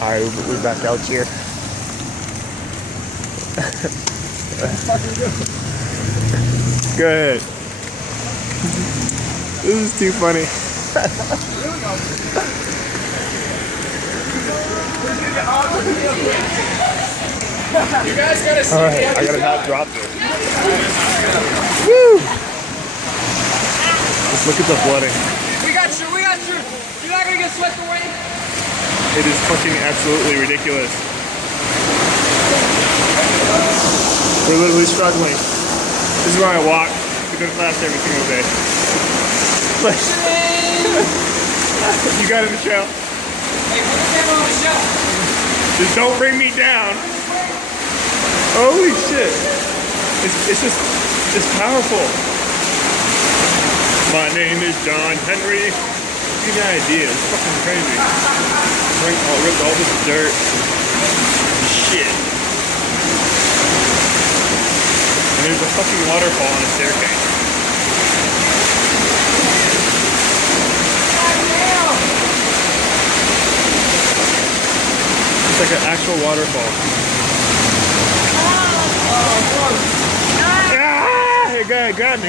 Alright, we're back out here. Go ahead. This is too funny. You guys gotta see. Alright, I gotta not drop this. Woo! Just look at the flooding. We got you, we got you. You're not gonna get swept away. It is fucking absolutely ridiculous. We're literally struggling. This is where I walk to go to class every single day. You got it, Michelle. Hey, put the camera on Michelle. Just don't bring me down. Holy shit. It's powerful. My name is John Henry. Give you an idea. It's fucking crazy. Ripped all this dirt. Shit. And there's a fucking waterfall on a staircase. It's like an actual waterfall. Ah! Hey, go ahead, grab me.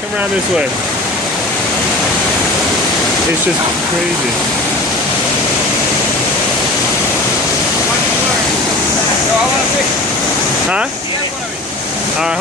Come around this way. It's just crazy. Huh? Alright.